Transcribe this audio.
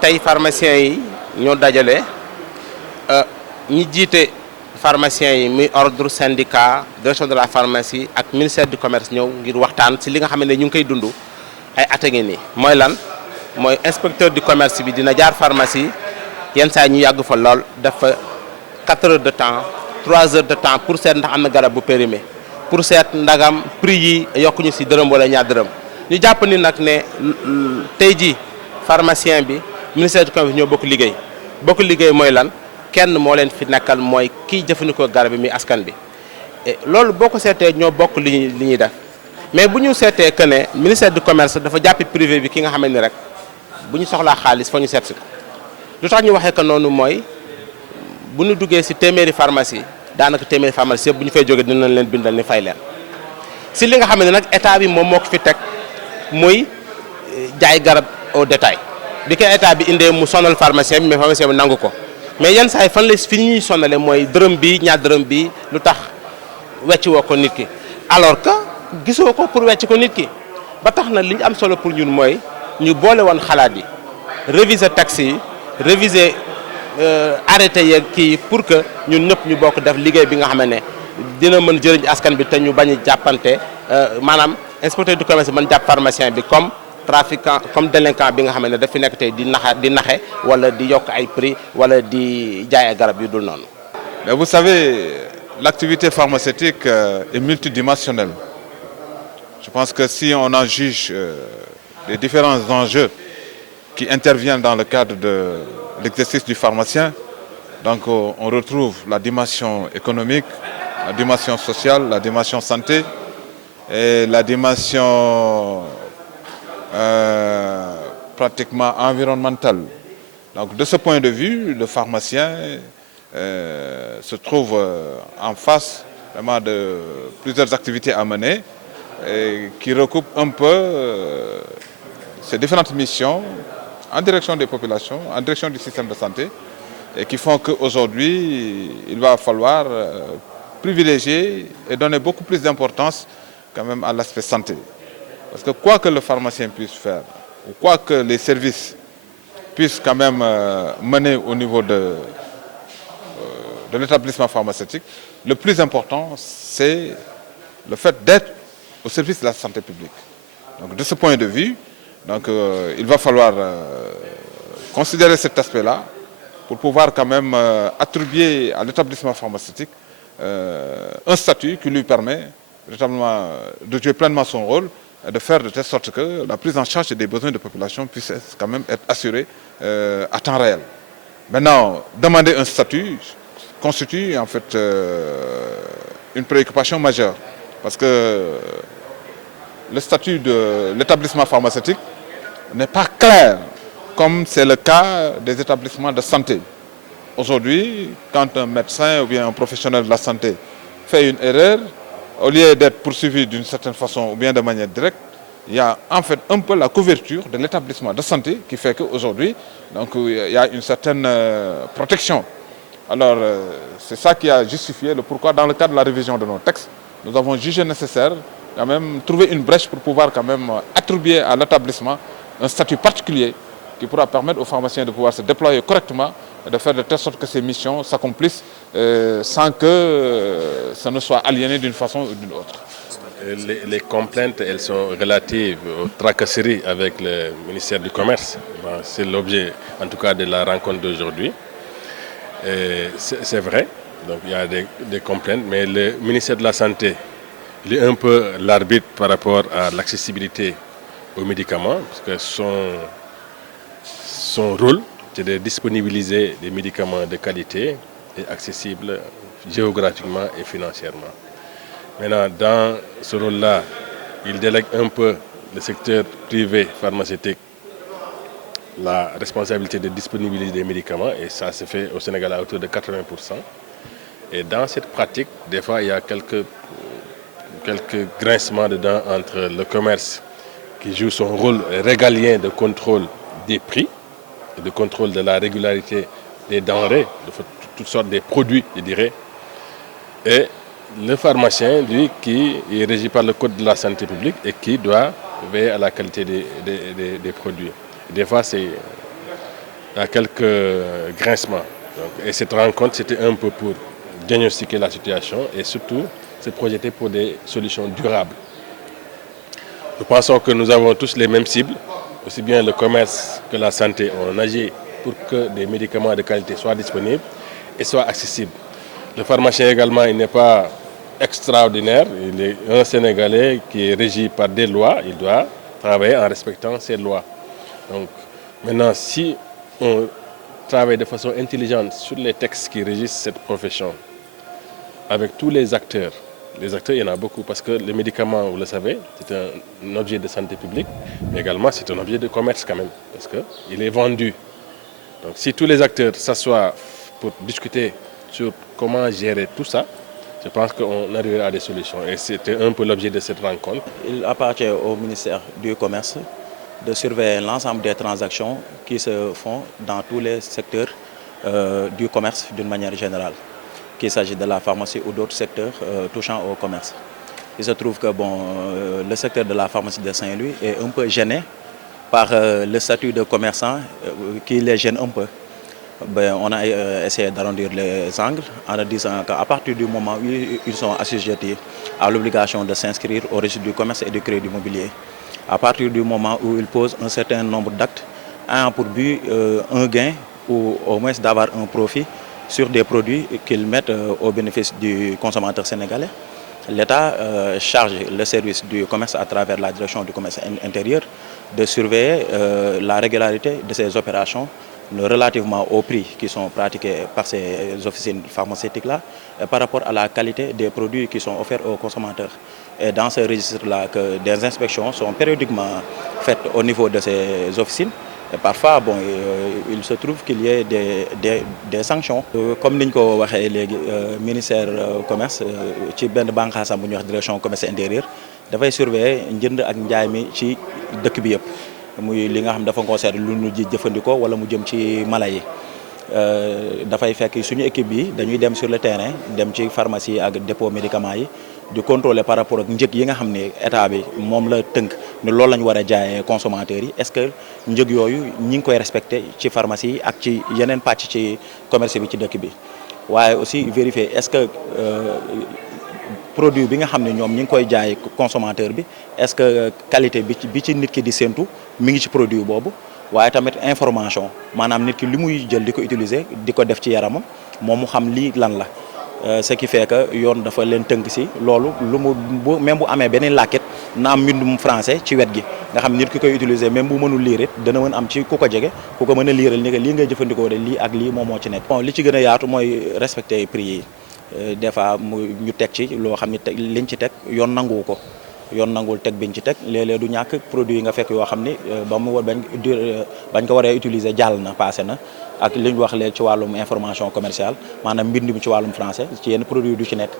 tey pharmaciens yi ñoo dajale ñi jiite pharmaciens yi muy ordre syndicat direction de la pharmacie ak ministère du commerce ñëw ngir waxtaan ci li nga xam ne ñu ngi koy dund ay at a ngi nii mooy lan mooy inspecteur du commerce bi dina jaar pharmacie yenn saa ñu yàgg fa lool dafa 4 heures de temps 3 heures de temps pour seet ndax am na garab bu périmé pour seet ndagam prix yi yokkuñu ci dërëm wala ñaar dërëm ñu jàpp ni nag ne tey jii pharmacien bi ministère du commerce ñoo bokk liggéey mooy lan kenn moo leen fi nekkal mooy kiy jëfandikoo garab bi muy askan bi loolu boo ko seetee ñoo bokk li ñuy def mais bu ñu seetee que ne ministère du commerce dafa jàppi privé bi ki nga xamante ni rek bu ñu soxlaa xaalis foo ñu seet si ko lu tax ñu waxee que noonu mooy bu ñu duggee si téeméeri pharmacie daanaka téeméeri pharmacie yëpp bu ñu fay jógee dinañ leen bindal ni fay leen si li nga xam ne nag état bi moom moo ko fi teg muy jaay garab au détail bi ko état bi indee mu sonal pharmacien bi mais pharmacien bi nangu ko mais yenn saa yi fan la fi ñuy sonale mooy dërëm bi ñaar dërëm bi lu tax wecc woo ko nit ki alors que gisoo ko pour wecc ko nit ki ba tax na li ñu am solo pour ñun mooy ñu boole woon xalaat yi réviser taxes yi réviser arrêté yeeg kii pour que ñun ñëpp ñu bokk def liggéey bi nga xam ne dina mën jëriñ askan bi te ñu bañ a jàppante maanaam inspecteur du commerce mën jàpp pharmacien bi comme trafiquant comme délinquant bi nga xam ne daf fi nekk tey di naxe wala di yokk ay prix wala di jaay ay garab yu dul noonu. Mais vous savez, l'activité pharmaceutique est multidimensionnelle. Je pense que si on en juge les différents enjeux qui interviennent dans le cadre de l'exercice du pharmacien, donc on retrouve la dimension économique, la dimension sociale, la dimension santé et la dimension pratiquement environnementale. Donc de ce point de vue, le pharmacien se trouve en face vraiment de plusieurs activités à mener et qui recoupent un peu ces différentes missions en direction des populations, en direction du système de santé et qui font qu'aujourd'hui, il va falloir privilégier et donner beaucoup plus d'importance quand même à l'aspect santé. Parce que quoi que le pharmacien puisse faire, ou quoi que les services puissent quand même mener au niveau de l'établissement pharmaceutique, le plus important, c'est le fait d'être au service de la santé publique. Donc de ce point de vue, donc, il va falloir considérer cet aspect-là pour pouvoir quand même attribuer à l'établissement pharmaceutique un statut qui lui permet de jouer pleinement son rôle et de faire de telle sorte que la prise en charge des besoins de la population puisse quand même être assurée à temps réel. Maintenant, demander un statut constitue en fait une préoccupation majeure parce que le statut de l'établissement pharmaceutique n'est pas clair comme c'est le cas des établissements de santé. Aujourd'hui, quand un médecin ou bien un professionnel de la santé fait une erreur, au lieu d'être poursuivi d'une certaine façon ou bien de manière directe, il y a en fait un peu la couverture de l'établissement de santé qui fait qu'aujourd'hui, donc, il y a une certaine protection. Alors, c'est ça qui a justifié le pourquoi, dans le cadre de la révision de nos textes, nous avons jugé nécessaire quand même trouver une brèche pour pouvoir quand même attribuer à l'établissement un statut particulier qui pourra permettre aux pharmaciens de pouvoir se déployer correctement et de faire de telle sorte que ces missions s'accomplissent sans que ça ne soit aliéné d'une façon ou d'une autre. Les complaintes, elles sont relatives aux tracasseries avec le ministère du Commerce. Bon, c'est l'objet, en tout cas, de la rencontre d'aujourd'hui. C'est vrai, donc il y a des complaintes, mais le ministère de la Santé, il est un peu l'arbitre par rapport à l'accessibilité aux médicaments, parce que son rôle, c'est de disponibiliser des médicaments de qualité et accessibles géographiquement et financièrement. Maintenant, dans ce rôle-là, il délègue un peu le secteur privé pharmaceutique la responsabilité de disponibiliser des médicaments, et ça se fait au Sénégal à hauteur de 80%. Et dans cette pratique, des fois, il y a quelques grincements dedans entre le commerce qui joue son rôle régalien de contrôle des prix, et de contrôle de la régularité des denrées, de toutes sortes de produits, je dirais, et le pharmacien, lui, qui est régi par le Code de la santé publique et qui doit veiller à la qualité des produits. Des fois, c'est à quelques grincements. Donc, et cette rencontre, c'était un peu pour diagnostiquer la situation et surtout se projeter pour des solutions durables. Nous pensons que nous avons tous les mêmes cibles, aussi bien le commerce que la santé. On agit pour que des médicaments de qualité soient disponibles et soient accessibles. Le pharmacien également, il n'est pas extraordinaire. Il est un Sénégalais qui est régi par des lois. Il doit travailler en respectant ces lois. Donc maintenant, si on travaille de façon intelligente sur les textes qui régissent cette profession, avec tous les acteurs, il y en a beaucoup parce que les médicaments, vous le savez, c'est un objet de santé publique, mais également c'est un objet de commerce quand même, parce qu'il est vendu. Donc si tous les acteurs s'assoient pour discuter sur comment gérer tout ça, je pense qu'on arrivera à des solutions. Et c'était un peu l'objet de cette rencontre. Il appartient au ministère du Commerce de surveiller l'ensemble des transactions qui se font dans tous les secteurs du commerce d'une manière générale, qu'il s'agisse de la pharmacie ou d'autres secteurs touchant au commerce. Il se trouve que le secteur de la pharmacie de Saint-Louis est un peu gêné par le statut de commerçant qui les gêne un peu. On a essayé d'arrondir les angles en disant qu'à partir du moment où ils sont assujettis à l'obligation de s'inscrire au registre du commerce et du crédit immobilier, à partir du moment où ils posent un certain nombre d'actes ayant pour but un gain ou au moins d'avoir un profit sur des produits qu'ils mettent au bénéfice du consommateur sénégalais, l'État charge le service du commerce à travers la direction du commerce intérieur de surveiller la régularité de ces opérations relativement aux prix qui sont pratiqués par ces officines pharmaceutiques-là et par rapport à la qualité des produits qui sont offerts aux consommateurs. Et dans ce registre-là, que des inspections sont périodiquement faites au niveau de ces officines. Et parfois, il se trouve qu'il y ait des sanctions. Comme nous l'avons dit, le ministère du commerce, ci benn bànqaasam bu ñuy wax direction commerce intérieur, dafay surveiller njënd ak njaay mi ci dëkk bi yëpp. Muy li nga xam dafa concerné lu ñu jëfandikoo wala mu jëm ci mala yi dafay fekk suñu équipe bi dañuy dem sur le terrain dem ci pharmacie ak dépôt médicaments yi di contrôler par rapport ak njëg yi nga xam ne état bi moom la tënk ne loolu la ñu war a jaayee consommateurs yi est-ce que njëg yooyu ñi ngi koy respecté ci pharmacie yi ak ci yeneen pàcc ci commerce bi ci dëkk bi waaye aussi vérifier est-ce que produit bi nga xam ne ñoom ñi ngi koy jaay consommateur bi est-ce que qualité bi ci nit ki di séntu mi ngi ci produit boobu waaye tamit information maanaam nit ki li muy jël di ko utiliser di ko def ci yaramam moom mu xam lii lan la ce qui fait que yoon dafa leen tënk si loolu lu mu même bu amee beneen làkkit na am mbindum français ci wet gi nga xam nit ki koy utiliser même bu mënul lire it dana mën am ci ku ko jege ku ko mën a liiral ni que lii ngay jëfandikoo de lii ak lii moom moo ci nekk. Bon li ci gën a yaatu mooy respecter prix yi des fois ñu teg ci loo xam ne liñ ci teg yoon nanguwu ko. yoon nangul teg biñ ci teg léeg-léeg du ñàkk produit yi nga fekk yoo xam ni ba mu bañ ko waree utiliser jàll na passé na ak li ñu wax léegi ci wàllum information commerciale maanaam mbind mi ci wàllum français ci yenn produit du ci nekk